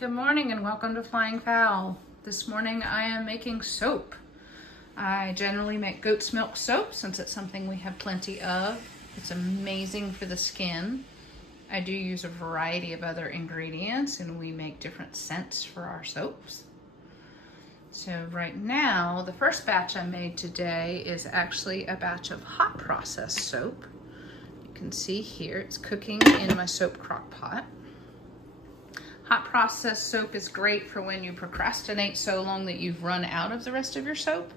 Good morning and welcome to Flying Fowl. This morning I am making soap. I generally make goat's milk soap since it's something we have plenty of. It's amazing for the skin. I do use a variety of other ingredients and we make different scents for our soaps. So right now, the first batch I made today is actually a batch of hot process soap. You can see here it's cooking in my soap crock pot. Hot process soap is great for when you procrastinate so long that you've run out of the rest of your soap,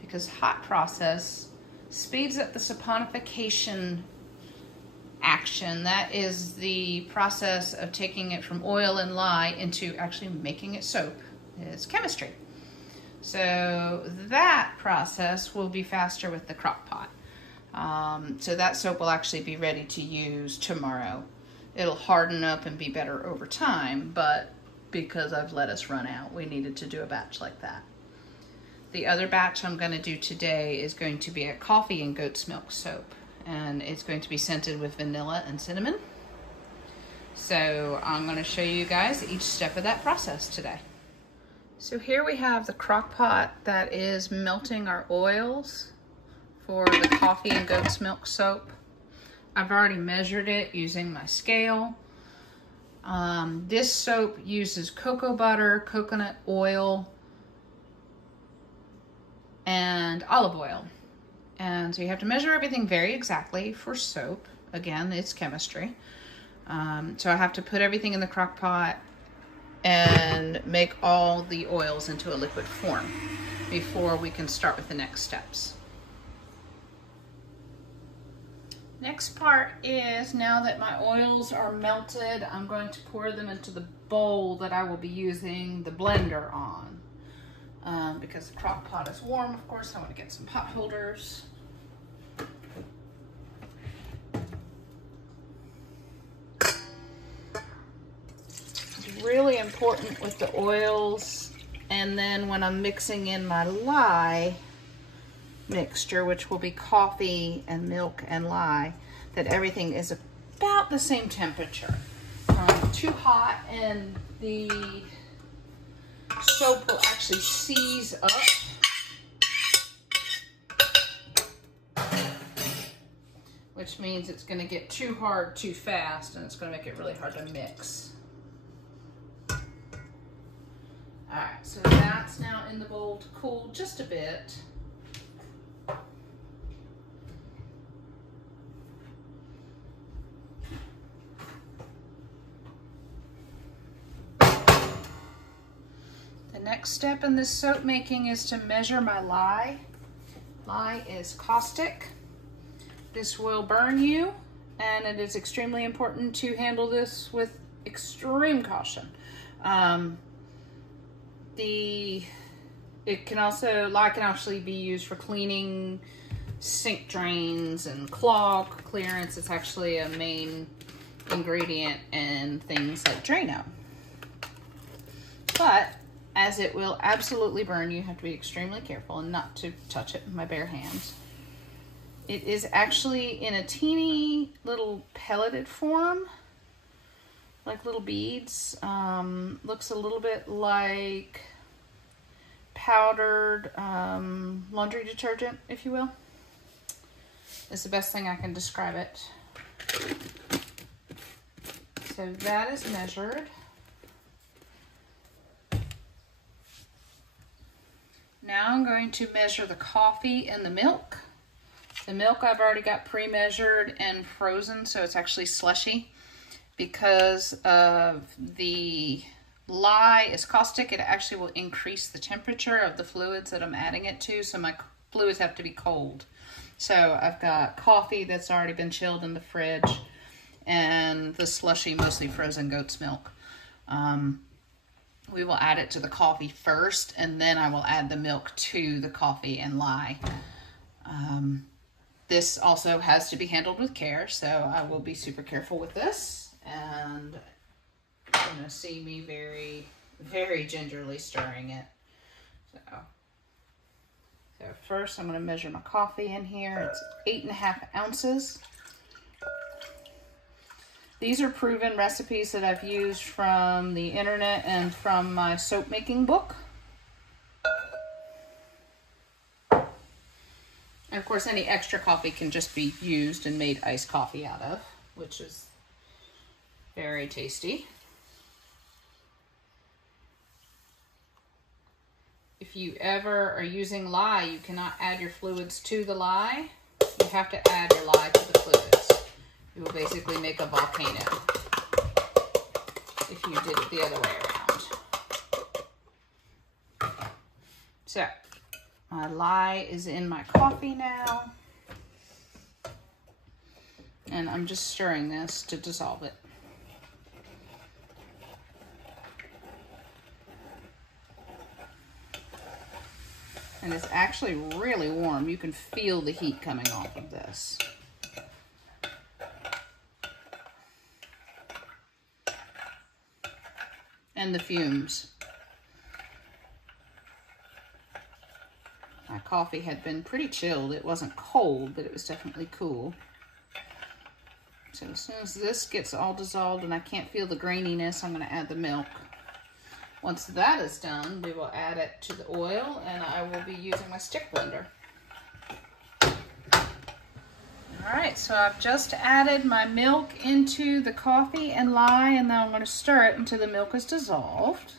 because hot process speeds up the saponification action. That is the process of taking it from oil and lye into actually making it soap. It's chemistry. So that process will be faster with the crock pot. So that soap will actually be ready to use tomorrow. It'll harden up and be better over time, but because I've let us run out, we needed to do a batch like that. The other batch I'm going to do today is going to be a coffee and goat's milk soap, and it's going to be scented with vanilla and cinnamon. So I'm going to show you guys each step of that process today. So here we have the crock pot that is melting our oils for the coffee and goat's milk soap. I've already measured it using my scale. This soap uses cocoa butter, coconut oil, and olive oil. And so you have to measure everything very exactly for soap. Again, it's chemistry. So I have to put everything in the crock pot and make all the oils into a liquid form before we can start with the next steps. Next part is, now that my oils are melted, I'm going to pour them into the bowl that I will be using the blender on. Because the crock pot is warm, of course, I want to get some pot holders. It's really important with the oils, and then when I'm mixing in my lye mixture, which will be coffee and milk and lye, that everything is about the same temperature. Too hot and the soap will actually seize up. Which means it's going to get too hard too fast, and it's going to make it really hard to mix. Alright, so that's now in the bowl to cool just a bit. The next step in this soap making is to measure my lye. Lye is caustic. This will burn you, and it is extremely important to handle this with extreme caution. Lye can actually be used for cleaning sink drains and clog clearance. It's actually a main ingredient in things like Drano. But as it will absolutely burn, you have to be extremely careful and not to touch it with my bare hands. It is actually in a teeny little pelleted form, like little beads. Looks a little bit like powdered laundry detergent, if you will. It's the best thing I can describe it. So that is measured. Now I'm going to measure the coffee and the milk. The milk I've already got pre-measured and frozen, so it's actually slushy. Because of the lye is caustic, it actually will increase the temperature of the fluids that I'm adding it to, so my fluids have to be cold. So I've got coffee that's already been chilled in the fridge, and the slushy, mostly frozen goat's milk. We will add it to the coffee first, and then I will add the milk to the coffee and lye. This also has to be handled with care, so I will be super careful with this. And you're going to see me very, very gingerly stirring it. So first I'm going to measure my coffee in here. It's 8.5 ounces. These are proven recipes that I've used from the internet and from my soap making book. And of course, any extra coffee can just be used and made iced coffee out of, which is very tasty. If you ever are using lye, you cannot add your fluids to the lye. You have to add your lye to the fluids. You will basically make a volcano if you did it the other way around. So, my lye is in my coffee now. And I'm just stirring this to dissolve it. And it's actually really warm. You can feel the heat coming off of this. And the fumes. My coffee had been pretty chilled. It wasn't cold, but it was definitely cool. So as soon as this gets all dissolved and I can't feel the graininess, I'm going to add the milk. Once that is done, we will add it to the oil, and I will be using my stick blender. All right, so I've just added my milk into the coffee and lye, and now I'm going to stir it until the milk is dissolved.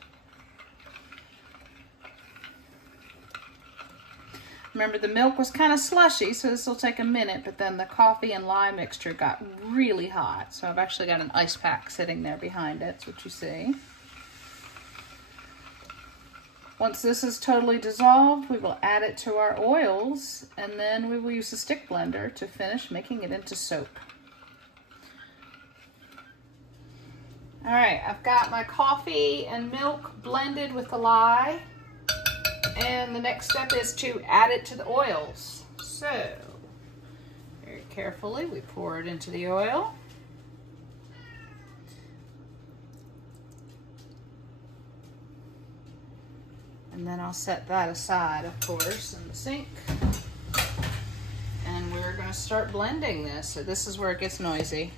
Remember, the milk was kind of slushy, so this will take a minute, but then the coffee and lye mixture got really hot. So I've actually got an ice pack sitting there behind it. That's what you see. Once this is totally dissolved, we will add it to our oils, and then we will use the stick blender to finish making it into soap. All right, I've got my coffee and milk blended with the lye, and the next step is to add it to the oils. So, very carefully, we pour it into the oil. And then I'll set that aside, of course, in the sink. And we're going to start blending this. So this is where it gets noisy.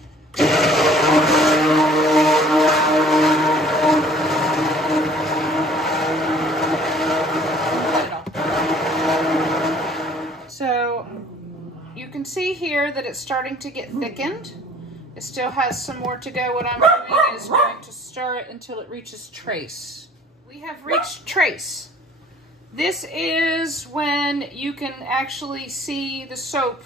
So you can see here that it's starting to get thickened. It still has some more to go. What I'm doing is going to stir it until it reaches trace. We have reached trace. This is when you can actually see the soap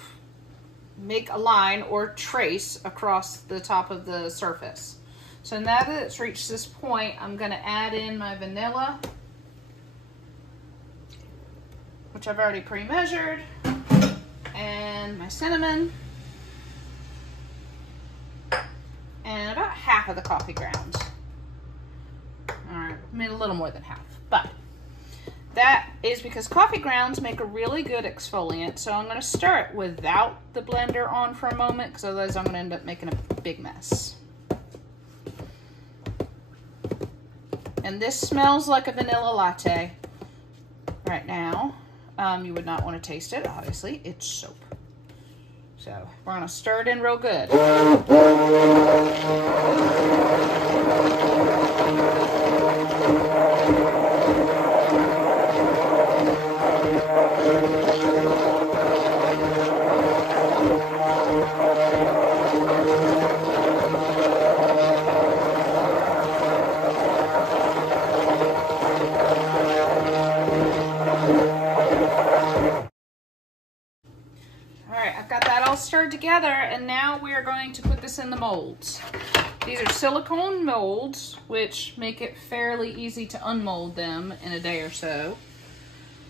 make a line or trace across the top of the surface. So now that it's reached this point, I'm going to add in my vanilla, which I've already pre-measured, and my cinnamon, and about half of the coffee grounds. I mean, a little more than half, but that is because coffee grounds make a really good exfoliant. So I'm going to stir it without the blender on for a moment, because otherwise I'm going to end up making a big mess. And this smells like a vanilla latte right now. You would not want to taste it, obviously. It's soap. So we're going to stir it in real good. Stirred together, and now we are going to put this in the molds. These are silicone molds, which make it fairly easy to unmold them in a day or so.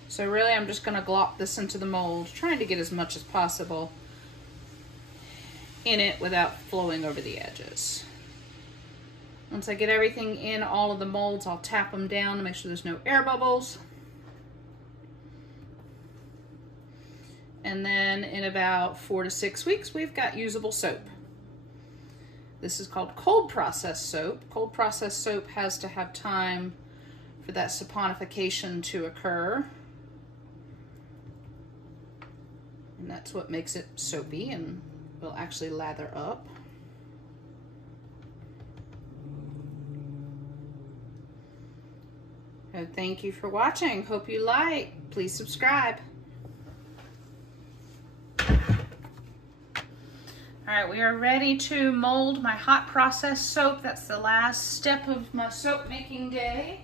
So really I'm just going to glop this into the mold, trying to get as much as possible in it without flowing over the edges. Once I get everything in all of the molds, I'll tap them down to make sure there's no air bubbles. And then in about 4 to 6 weeks, we've got usable soap. This is called cold process soap. Cold process soap has to have time for that saponification to occur. And that's what makes it soapy and will actually lather up. So thank you for watching. Hope you like. Please subscribe. All right, we are ready to mold my hot process soap. That's the last step of my soap making day.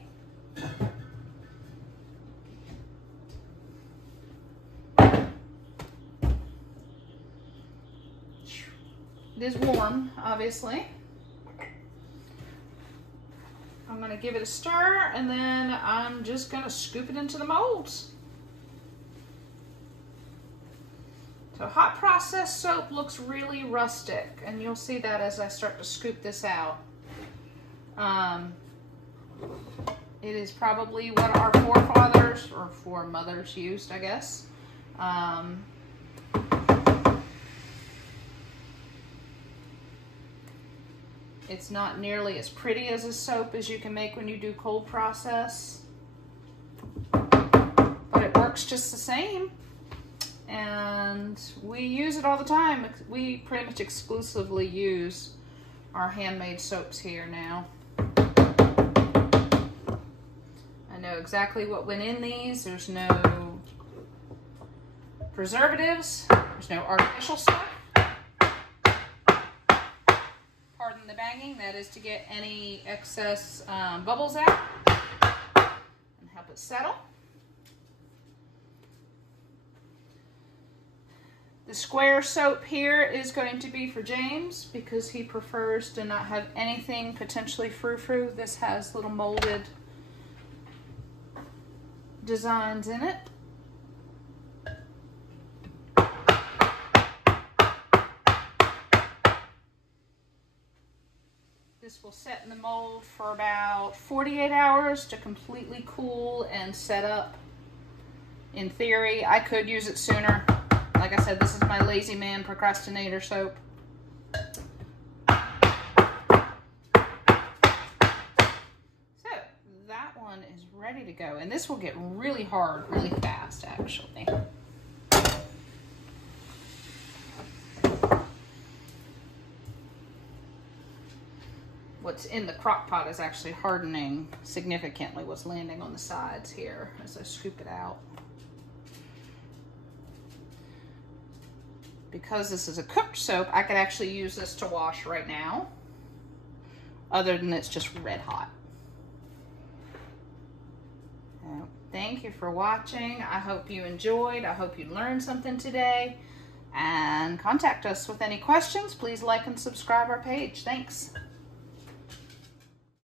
It is warm, obviously. I'm gonna give it a stir, and then I'm just gonna scoop it into the molds. So hot process soap looks really rustic, and you'll see that as I start to scoop this out. It is probably what our forefathers or foremothers used, I guess. It's not nearly as pretty as a soap as you can make when you do cold process, but it works just the same. And we use it all the time. We pretty much exclusively use our handmade soaps here now. I know exactly what went in these. There's no preservatives. There's no artificial stuff. Pardon the banging. That is to get any excess bubbles out and help it settle. The square soap here is going to be for James because he prefers to not have anything potentially frou-frou. This has little molded designs in it. This will set in the mold for about 48 hours to completely cool and set up. In theory, I could use it sooner. Like I said, this is my lazy man procrastinator soap. So that one is ready to go. And this will get really hard really fast, actually. What's in the crock pot is actually hardening significantly. What's landing on the sides here as I scoop it out. Because this is a cooked soap, I could actually use this to wash right now, other than it's just red hot. So, thank you for watching. I hope you enjoyed. I hope you learned something today. And contact us with any questions. Please like and subscribe our page. Thanks.